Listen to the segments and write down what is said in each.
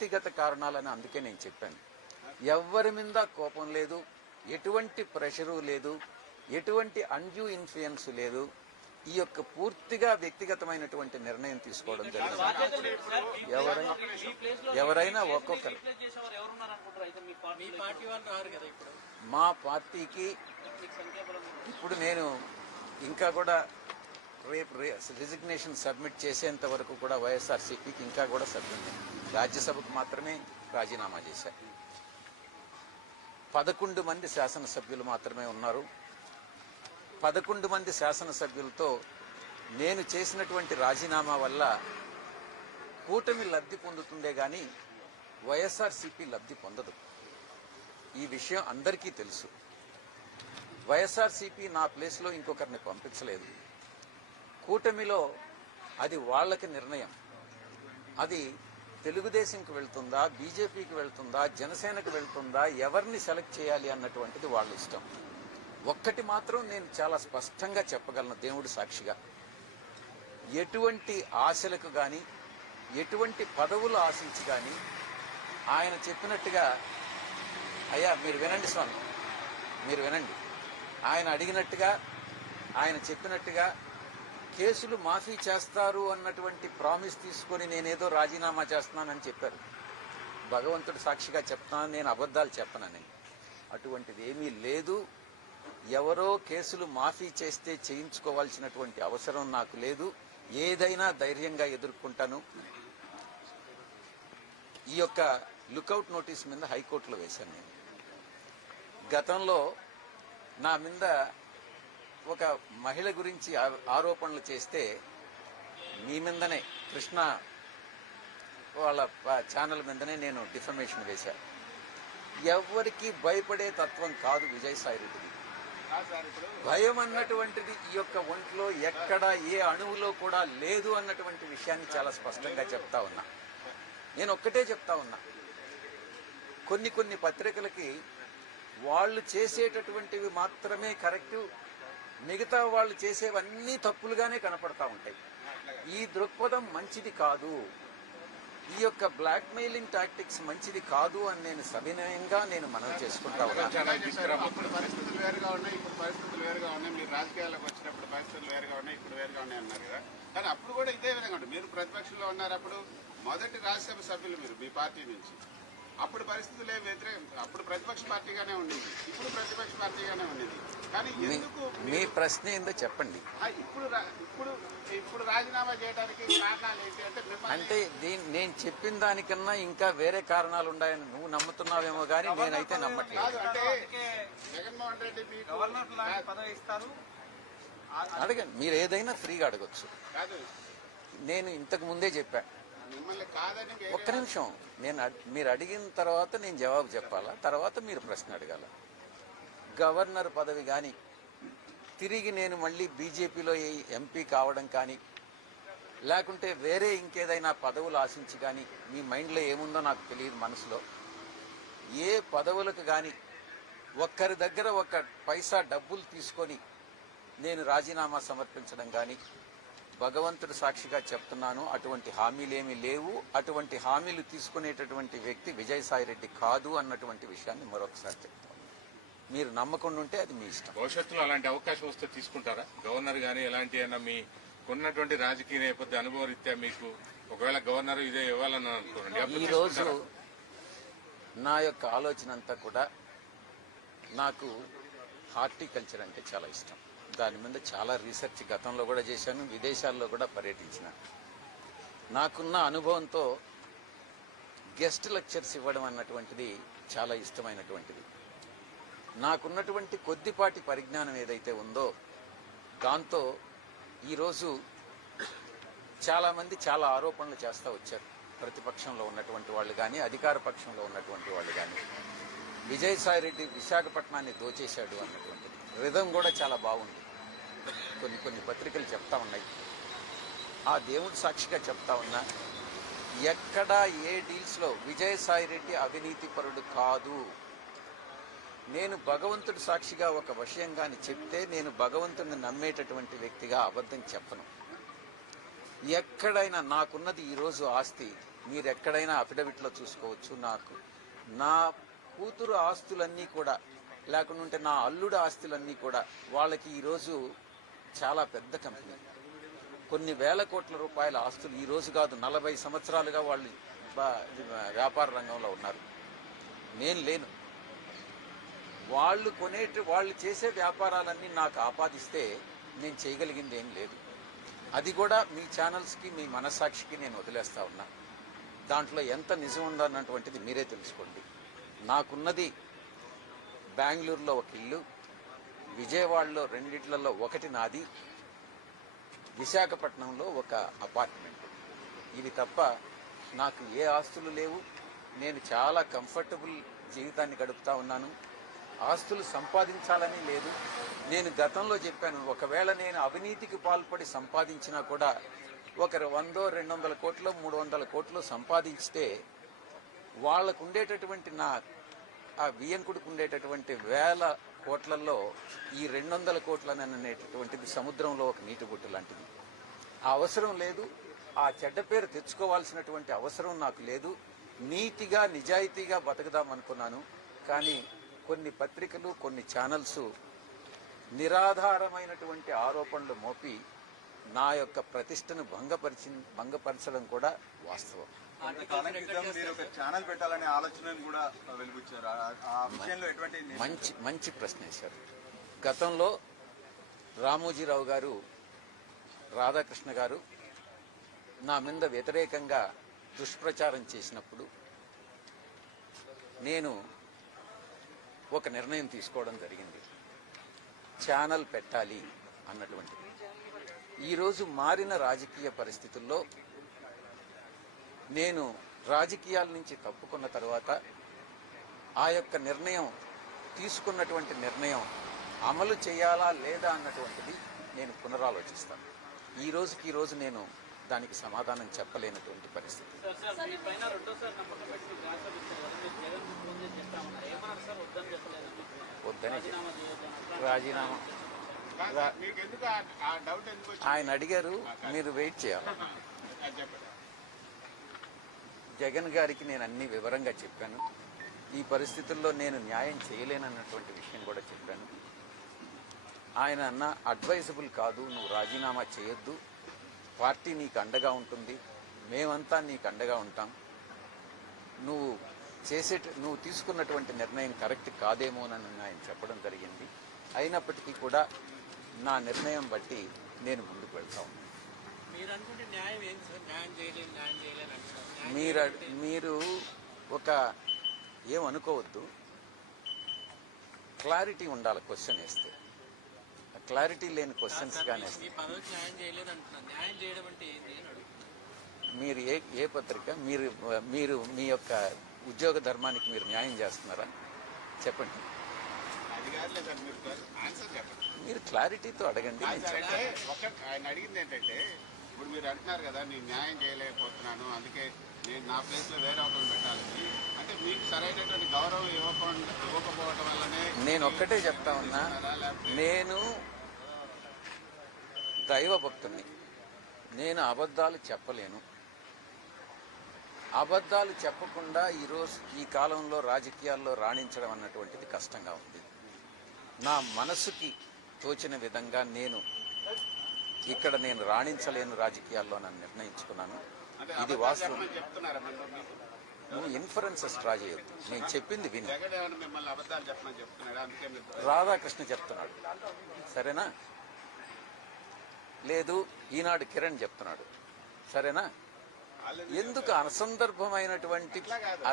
వ్యక్తిగత కారణాలని అందుకే నేను చెప్పాను. ఎవ్వరి మీద కోపం లేదు, ఎటువంటి ప్రెషరు లేదు, ఎటువంటి అన్డ్యూ ఇన్ఫ్లుయెన్స్ లేదు. ఈ యొక్క పూర్తిగా వ్యక్తిగతమైనటువంటి నిర్ణయం తీసుకోవడం జరిగింది. ఎవరైనా ఒక్కొక్కరు మా పార్టీకి ఇప్పుడు నేను ఇంకా కూడా రేపు రిజిగ్నేషన్ సబ్మిట్ చేసేంత వరకు కూడా వైఎస్ఆర్సీపీకి ఇంకా కూడా సభ్యుని రాజ్యసభకు మాత్రమే రాజీనామా చేశారు. 11 మంది శాసనసభ్యులు మాత్రమే ఉన్నారు. 11 మంది శాసనసభ్యులతో నేను చేసినటువంటి రాజీనామా వల్ల కూటమి లబ్ధి పొందుతుందే గాని వైఎస్ఆర్సీపీ లబ్ధి పొందదు. ఈ విషయం అందరికీ తెలుసు. వైఎస్ఆర్సీపీ నా ప్లేస్లో ఇంకొకరిని పంపించలేదు. కూటమిలో అది వాళ్ళకి నిర్ణయం. అది తెలుగుదేశంకి వెళ్తుందా, బీజేపీకి వెళ్తుందా, జనసేనకు వెళ్తుందా, ఎవరిని సెలెక్ట్ చేయాలి అన్నటువంటిది వాళ్ళ ఇష్టం. ఒక్కటి మాత్రం నేను చాలా స్పష్టంగా చెప్పగలను దేవుడి సాక్షిగా, ఎటువంటి ఆశలకు కానీ ఎటువంటి పదవులు ఆశించి కానీ ఆయన చెప్పినట్టుగా, అయ్యా మీరు వినండి స్వామి, మీరు వినండి, ఆయన అడిగినట్టుగా ఆయన చెప్పినట్టుగా కేసులు మాఫీ చేస్తారు అన్నటువంటి ప్రామిస్ తీసుకొని నేనేదో రాజీనామా చేస్తున్నానని చెప్పారు. భగవంతుడు సాక్షిగా చెప్తున్నాను, నేను అబద్ధాలు చెప్పనని. అటువంటిది ఏమీ లేదు. ఎవరో కేసులు మాఫీ చేస్తే చేయించుకోవాల్సినటువంటి అవసరం నాకు లేదు. ఏదైనా ధైర్యంగా ఎదుర్కొంటాను. ఈ యొక్క లుకౌట్ నోటీస్ మీద హైకోర్టులో వేశాను. నేను గతంలో నా మీద ఒక మహిళ గురించి ఆరోపణలు చేస్తే మీ మీదనే కృష్ణ వాళ్ళ ఛానల్ మీదనే నేను డిఫమేషన్ వేశాను. ఎవరికి భయపడే తత్వం కాదు విజయసాయిరెడ్డిది. భయం అన్నటువంటిది ఈ యొక్క ఒంట్లో ఎక్కడ ఏ అణువులో కూడా లేదు అన్నటువంటి విషయాన్ని చాలా స్పష్టంగా చెప్తా ఉన్నా. నేను ఒక్కటే చెప్తా ఉన్నా, కొన్ని పత్రికలకి వాళ్ళు చేసేటటువంటివి మాత్రమే కరెక్టు, మిగతా వాళ్ళు చేసేవన్నీ తప్పులుగానే కనపడతా ఉంటాయి. ఈ దృక్పథం మంచిది కాదు. ఈ యొక్క బ్లాక్ మెయిలింగ్ టాక్టిక్స్ మంచిది కాదు అని నేను సవినయంగా మనవి చేసుకుంటా ఉన్నాను. పరిస్థితులు వేరుగా ఉన్నాయి, ఇప్పుడు పరిస్థితులు వేరుగా ఉన్నాయి. మీరు రాజకీయాలకు వచ్చినప్పుడు పరిస్థితులు వేరుగా ఉన్నాయి, ఇప్పుడు వేరుగా ఉన్నాయి అన్నారు కదా. కానీ అప్పుడు కూడా ఇదే విధంగా ఉంటుంది. మీరు ప్రతిపక్షంలో ఉన్నారు. అప్పుడు మొదటి రాజ్యసభ సభ్యులు మీరు మీ పార్టీ నుంచి. అప్పుడు పరిస్థితులే వ్యతిరేకం. అప్పుడు ప్రతిపక్ష పార్టీగానే ఉండింది, ఇప్పుడు ప్రతిపక్ష పార్టీగానే ఉండింది. కానీ ఎందుకు మీ ప్రశ్న ఏందో చెప్పండి. ఇప్పుడు రాజీనామా చేయడానికి కారణాలు ఏంటి అంటే నేను చెప్పిన దానికన్నా ఇంకా వేరే కారణాలు ఉన్నాయని నువ్వు నమ్ముతున్నావేమో కానీ నేనైతే నమ్మట్లేదు. అంటే జగన్మోహన్ రెడ్డి పదవి ఇస్తారు, అడగండి, మీరు ఏదైనా ఫ్రీగా అడగొచ్చు. నేను ఇంతకు ముందే చెప్పా. ఒక్క నిమిషం, మీరు అడిగిన తర్వాత నేను జవాబు చెప్పాలా, తర్వాత మీరు ప్రశ్న అడగాల. గవర్నర్ పదవి కానీ, తిరిగి నేను మళ్ళీ బీజేపీలో ఎంపీ కావడం కానీ, లేకుంటే వేరే ఇంకేదైనా పదవులు ఆశించి కానీ, మీ మైండ్లో ఏముందో నాకు తెలియదు. మనసులో ఏ పదవులకు కానీ ఒక్కరి దగ్గర ఒక్క పైసా డబ్బులు తీసుకొని నేను రాజీనామా సమర్పించడం కానీ, భగవంతుడు సాక్షిగా చెప్తున్నాను, అటువంటి హామీలేమీ లేవు. అటువంటి హామీలు తీసుకునేటటువంటి వ్యక్తి విజయసాయిరెడ్డి కాదు అన్నటువంటి విషయాన్ని మరొకసారి చెప్తాను. మీరు నమ్మకుండా ఉంటే అది మీ ఇష్టం. భవిష్యత్తులో అలాంటి అవకాశం వస్తే తీసుకుంటారా? గవర్నర్ గానీ ఎలాంటి అయినా మీ ఉన్నటువంటి రాజకీయ నేపథ్య అనుభవ రీత్యా మీకు ఒకవేళ గవర్నర్ ఇదే ఇవ్వాలని అనుకోండి, ఈ రోజు నా యొక్క ఆలోచన అంతా కూడా, నాకు హార్టికల్చర్ అంటే చాలా ఇష్టం. దాని మీద చాలా రీసెర్చ్ గతంలో కూడా చేశాను, విదేశాల్లో కూడా పర్యటించిన. నాకున్న అనుభవంతో గెస్ట్ లెక్చర్స్ ఇవ్వడం అన్నటువంటిది చాలా ఇష్టమైనటువంటిది. నాకున్నటువంటి కొద్దిపాటి పరిజ్ఞానం ఏదైతే ఉందో దాంతో ఈరోజు చాలామంది చాలా ఆరోపణలు చేస్తూ వచ్చారు. ప్రతిపక్షంలో ఉన్నటువంటి వాళ్ళు కానీ, అధికార పక్షంలో ఉన్నటువంటి వాళ్ళు కానీ, విజయసాయిరెడ్డి విశాఖపట్నాన్ని దోచేశాడు అన్నటువంటిది. రిధం కూడా చాలా బాగుంది. కొన్ని పత్రికలు చెప్తా ఉన్నాయి. ఆ దేవుడి సాక్షిగా చెప్తా ఉన్నా, ఎక్కడా ఏ డీల్స్లో విజయసాయిరెడ్డి అవినీతిపరుడు కాదు. నేను భగవంతుడి సాక్షిగా ఒక విషయం కానీ చెప్తే నేను భగవంతుడిని నమ్మేటటువంటి వ్యక్తిగా అబద్ధం చెప్పను. ఎక్కడైనా నాకున్నది ఈరోజు ఆస్తి, మీరు ఎక్కడైనా అఫిడవిట్లో చూసుకోవచ్చు. నా కూతురు ఆస్తులన్నీ కూడా లేకుండా ఉంటే నా అల్లుడు ఆస్తులన్నీ కూడా వాళ్ళకి ఈరోజు చాలా పెద్ద కంపెనీ, కొన్ని వేల కోట్ల రూపాయల ఆస్తులు ఈ రోజు కాదు 40 సంవత్సరాలుగా వాళ్ళు వ్యాపార రంగంలో ఉన్నారు. నేను లేను. వాళ్ళు చేసే వ్యాపారాలన్నీ నాకు ఆపాదిస్తే నేను చేయగలిగింది ఏం లేదు. అది కూడా మీ ఛానల్స్కి, మీ మనస్సాక్షికి నేను వదిలేస్తా ఉన్నా. దాంట్లో ఎంత నిజం ఉందన్నటువంటిది మీరే తెలుసుకోండి. నాకున్నది బెంగళూరులో ఒక ఇల్లు, విజయవాడలో 2 ఒకటి నాది, విశాఖపట్నంలో ఒక అపార్ట్మెంట్. ఇవి తప్ప నాకు ఏ ఆస్తులు లేవు. నేను చాలా కంఫర్టబుల్ జీవితాన్ని గడుపుతా ఉన్నాను. ఆస్తులు సంపాదించాలని లేదు. నేను గతంలో చెప్పాను, ఒకవేళ నేను అవినీతికి పాల్పడి సంపాదించినా కూడా ఒకరు 100, 200 కోట్లు, 300 కోట్లు సంపాదించితే వాళ్ళకు ఉండేటటువంటి ఆ వియ్యంకుడికి ఉండేటటువంటి వేల కోట్లలో ఈ 200 కోట్లని అనేటటువంటిది సముద్రంలో ఒక నీటి బొట్టు లాంటిది. ఆ అవసరం లేదు. ఆ చెడ్డ పేరు తెచ్చుకోవాల్సినటువంటి అవసరం నాకు లేదు. నీతిగా, నిజాయితీగా బతుకుదామనుకున్నాను. కానీ కొన్ని పత్రికలు, కొన్ని ఛానల్స్ నిరాధారమైనటువంటి ఆరోపణలు మోపి నా యొక్క ప్రతిష్టను భంగపరచడం కూడా వాస్తవం. కొంతకాలం క్రితం మీరు ఒక ఛానల్ పెట్టాలనే ఆలోచనను కూడా వెలిబుచ్చారు. ఆ విషయంలో ఎటువంటి మంచి ప్రశ్న వేశారు. గతంలో రామోజీరావు గారు, రాధాకృష్ణ గారు నా మీద వ్యతిరేకంగా దుష్ప్రచారం చేసినప్పుడు నేను ఒక నిర్ణయం తీసుకోవడం జరిగింది, ఛానల్ పెట్టాలి అన్నటువంటిది. ఈరోజు మారిన రాజకీయ పరిస్థితుల్లో నేను రాజకీయాల నుంచి తప్పుకున్న తర్వాత ఆ యొక్క నిర్ణయం, తీసుకున్నటువంటి నిర్ణయం అమలు చేయాలా లేదా అన్నటువంటిది నేను పునరాలోచిస్తాను. ఈ రోజు నేను దానికి సమాధానం చెప్పలేనటువంటి పరిస్థితి. వద్దనే రాజీనామా ఆయన అడిగారు, మీరు వెయిట్ చేయాలి. జగన్ గారికి నేను అన్ని వివరంగా చెప్పాను. ఈ పరిస్థితుల్లో నేను న్యాయం చేయలేనన్నటువంటి విషయం కూడా చెప్పాను. ఆయన అన్న అడ్వైజబుల్ కాదు, నువ్వు రాజీనామా చేయొద్దు, పార్టీ నీకు అండగా ఉంటుంది, మేమంతా నీకు అండగా ఉంటాం, నువ్వు తీసుకున్నటువంటి నిర్ణయం కరెక్ట్ కాదేమోనని ఆయన చెప్పడం జరిగింది. అయినప్పటికీ కూడా నా నిర్ణయం బట్టి నేను ముందుకు వెళ్తా ఉన్నాను. మీరు ఒక ఏమనుకోవద్దు, క్లారిటీ ఉండాలి క్వశ్చన్ వేస్తే. క్లారిటీ లేని క్వశ్చన్స్ కానీ మీరు ఏ పత్రిక, మీరు మీ యొక్క ఉద్యోగ ధర్మానికి మీరు న్యాయం చేస్తున్నారా చెప్పండి. మీరు క్లారిటీతో అడగండి. ఆయన అడిగింది ఏంటంటే, ఇప్పుడు మీరు అంటున్నారు కదా నేను న్యాయం చేయలేకపోతున్నాను, అందుకే నేను నా ప్లేస్ లో వేరే ఒకరు పెట్టాలని, అంటే మీకు సరైనటువంటి గౌరవం ఇవ్వకపోవడం వల్లనే నేను ఒక్కటే చెప్తా ఉన్నా, నేను దైవ భక్తుని, నేను అబద్ధాలు చెప్పలేను. అబద్ధాలు చెప్పకుండా ఈరోజు ఈ కాలంలో రాజకీయాల్లో రాణించడం అన్నటువంటిది కష్టంగా ఉంది. నా మనసుకి తోచిన విధంగా నేను రాణించలేను రాజకీయాల్లో నన్ను నిర్ణయించుకున్నాను. ఇది వాస్తవం. నువ్వు ఇన్ఫరెన్సెస్ డ్రా చేయొద్దు, నేను చెప్పింది విను. రాధాకృష్ణ చెప్తున్నాడు, సరేనా? లేదు, ఈనాడు కిరణ్ చెప్తున్నాడు, సరేనా? ఎందుకు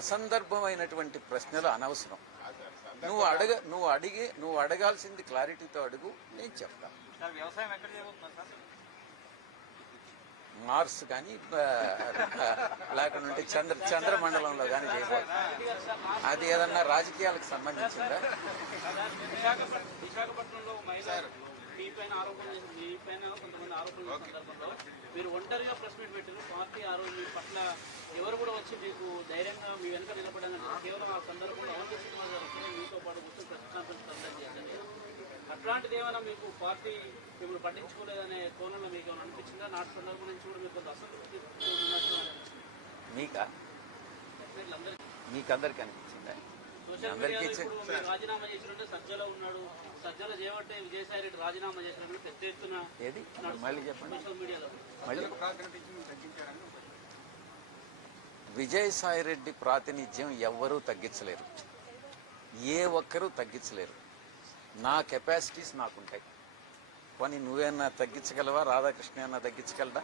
అసందర్భమైనటువంటి ప్రశ్నలు అనవసరం. నువ్వు అడగాల్సింది క్లారిటీతో అడుగు, నేను చెప్తాను. మార్స్ కానీ లేకుంటే చంద్రమండలంలో కానీ చేయకూడదు. అది ఏదన్నా రాజకీయాలకు సంబంధించిందా? మీరు ఒంటరిగా ప్రెస్ మీట్ పెట్టారు. పార్టీ ఆ రోజు మీ పట్ల ఎవరు కూడా వచ్చి మీకు ధైర్యంగా మీ వెనుక నిలబడాలంటే కేవలం ఆ సందర్భంలో అవంతి శ్రీనివాస్ గారు వస్తే మీతో పాటు కూర్చొని ప్రెస్ కాన్ఫరెన్స్ కండక్ట్ చేయండి. అట్లాంటిది ఏమైనా మీకు పార్టీ మిమ్మల్ని పట్టించుకోలేదనే కోణంలో మీకు ఏమైనా అనిపించిందా? నాటి సందర్భం నుంచి కూడా మీకు కొంత అసంతృప్తి అనిపించింది? మీకా అందరికీ మీకందరికి అనిపించిందా? సోషల్ అందరికీ మీడియాలో ఇచ్చే- ఇప్పుడు మీరు రాజీనామా చేసినట్టే సజ్జలో ఉన్నాడు, సజ్జల చేయబట్టే విజయసాయి రెడ్డి రాజీనామా చేసినట్టు పెద్ద ఎత్తున ఏది మళ్ళీ చెప్పండి. సోషల్ మీడియాలో మళ్ళీ విజయసాయిరెడ్డి ప్రాతినిధ్యం ఎవ్వరూ తగ్గించలేరు, ఏ ఒక్కరూ తగ్గించలేరు. నా కెపాసిటీస్ నాకుంటాయి. కానీ నువ్వేమన్నా తగ్గించగలవా? రాధాకృష్ణ అన్నా తగ్గించగలరా?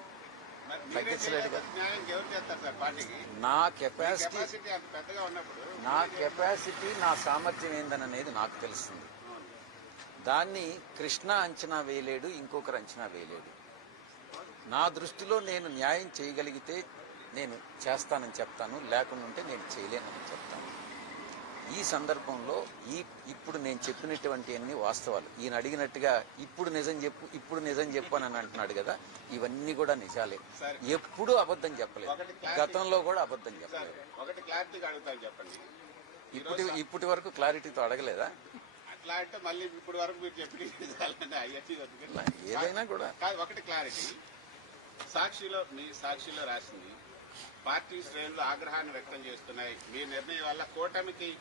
మరి మీరే తగ్గించలేడు కదా. చేయకపోతే న్యాయం ఎవరు చేస్తారు సార్ పార్టీకి? నా కెపాసిటీ కెపాసిటీ అంత పెద్దగా ఉన్నప్పుడు నా కెపాసిటీ నా సామర్థ్యం ఏందనేది నాకు తెలుస్తుంది. దాన్ని కృష్ణ అంచనా వేయలేడు, ఇంకొకరు అంచనా వేయలేడు. నా దృష్టిలో నేను న్యాయం చేయగలిగితే నేను చేస్తానని చెప్తాను, లేకుండా ఉంటే నేను చేయలేనని చెప్తాను. ఈ సందర్భంలో ఇప్పుడు నేను చెప్పినటువంటి అన్ని వాస్తవాలు. ఈయన అడిగినట్టుగా ఇప్పుడు నిజం చెప్పు అని అంటున్నాడు కదా, ఇవన్నీ కూడా నిజాలే. ఎప్పుడూ అబద్ధం చెప్పలేదు, గతంలో కూడా అబద్ధం చెప్పలేదు. ఒకటి క్లారిటీగా అడుగుతాను చెప్పండి. ఇప్పటి వరకు క్లారిటీతో అడగలేదా? అట్లా అంటే మళ్ళీ ఇప్పుడు వరకు మీరు చెప్పిన ఏదైనా కూడా కాదు. ఒకటి క్లారిటీ, మీ సాక్షిలో రాసింది పార్టీ శ్రేణులు ఆగ్రహాన్ని వ్యక్తం చేస్తున్నాయి. మీ నిర్ణయం వల్ల కూటమికి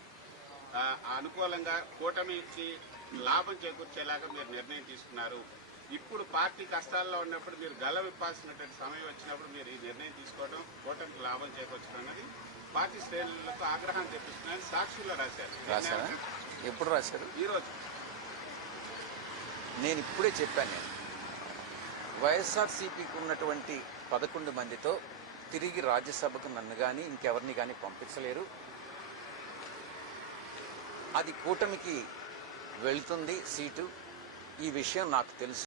అనుకూలంగా, కూటమికి లాభం చేకూర్చేలాగా మీరు నిర్ణయం తీసుకున్నారు. ఇప్పుడు పార్టీ కష్టాల్లో ఉన్నప్పుడు మీరు గల విప్పాల్సినటువంటి సమయం వచ్చినప్పుడు మీరు ఈ నిర్ణయం తీసుకోవడం కూటమికి లాభం చేకూర్చడం అనేది పార్టీ శ్రేణులకు ఆగ్రహాన్ని తెప్పిస్తున్నారని సాక్షిలో రాశారు. రాశారా? ఎప్పుడు రాశారు? ఈరోజు నేను ఇప్పుడే చెప్పాను. నేను వైఎస్ఆర్సీపీకి ఉన్నటువంటి 11 మందితో తిరిగి రాజ్యసభకు నన్ను కానీ ఇంకెవరిని కానీ పంపించలేరు. అది కూటమికి వెళ్తుంది సీటు. ఈ విషయం నాకు తెలుసు.